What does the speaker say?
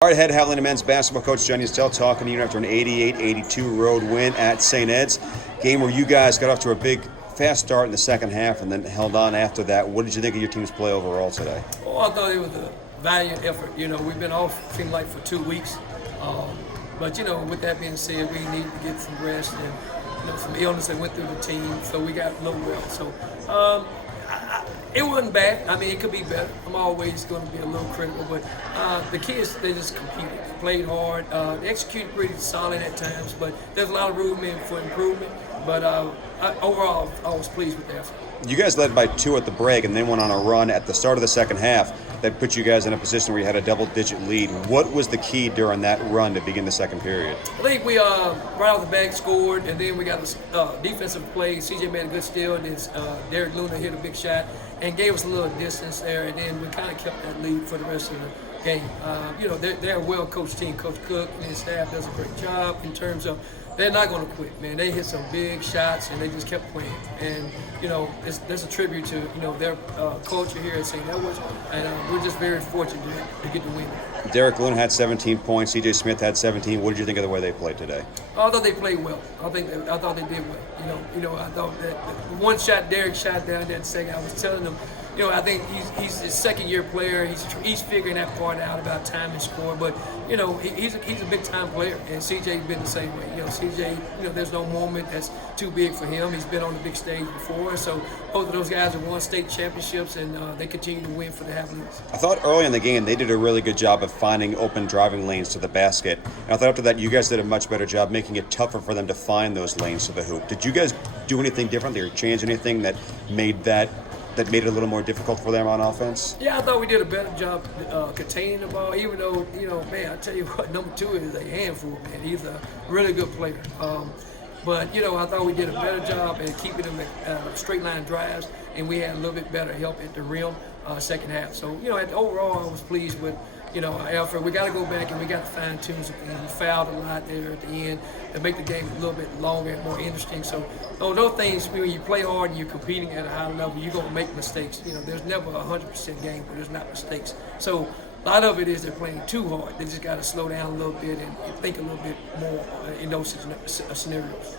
All right, head Javelina men's basketball coach Johnny Estelle talking to you after an 88-82 road win at St. Ed's. Game where you guys got off to a big, fast start in the second half and then held on after that. What did you think of your team's play overall today? Oh, I thought it was a valiant effort. We've been off, seemed like, for 2 weeks. But, with that being said, we need to get some rest and, some illness that went through the team. So we got a little well. So it wasn't bad. I mean, it could be better. I'm always going to be a little critical. But the kids, they just competed. They played hard. They executed pretty solid at times. But there's a lot of room for improvement. But overall, I was pleased with the effort. You guys led by 2 at the break and then went on a run at the start of the second half that put you guys in a position where you had a double-digit lead. What was the key during that run to begin the second period? I think we right off the bat scored, and then we got a defensive play. CJ made a good steal, and then Derek Luna hit a big shot and gave us a little distance there, and then we kind of kept that lead for the rest of the game. They're a well-coached team. Coach Cook and his staff does a great job in terms of they're not going to quit, man. They hit some big shots, and they just kept playing. And, that's a tribute to, their culture here at St. Edwards. And we're just very fortunate to get the win. Derek Luna had 17 points. CJ Smith had 17. What did you think of the way they played today? I thought they played well. I thought they did well. I thought that the one shot Derek shot down that second, I was telling them, I think he's a second-year player. He's figuring that part out about time and score. But he's a big-time player, and CJ's been the same way. CJ, there's no moment that's too big for him. He's been on the big stage before. So both of those guys have won state championships, and they continue to win for the Javelinas. I thought early in the game they did a really good job of finding open driving lanes to the basket. And I thought after that you guys did a much better job making it tougher for them to find those lanes to the hoop. Did you guys do anything differently or change anything that made it a little more difficult for them on offense? Yeah, I thought we did a better job containing the ball, even though, man, I tell you what, number 2 is a handful, man. He's a really good player. But, I thought we did a better job at keeping them at straight line drives, and we had a little bit better help at the rim second half. So, overall, I was pleased with, our effort. We got to go back and we got to fine tune some things. We fouled a lot there at the end to make the game a little bit longer and more interesting. So those things, when you play hard and you're competing at a high level, you're going to make mistakes. There's never a 100% game where there's not mistakes. So a lot of it is they're playing too hard. They just got to slow down a little bit and think a little bit more in those scenarios.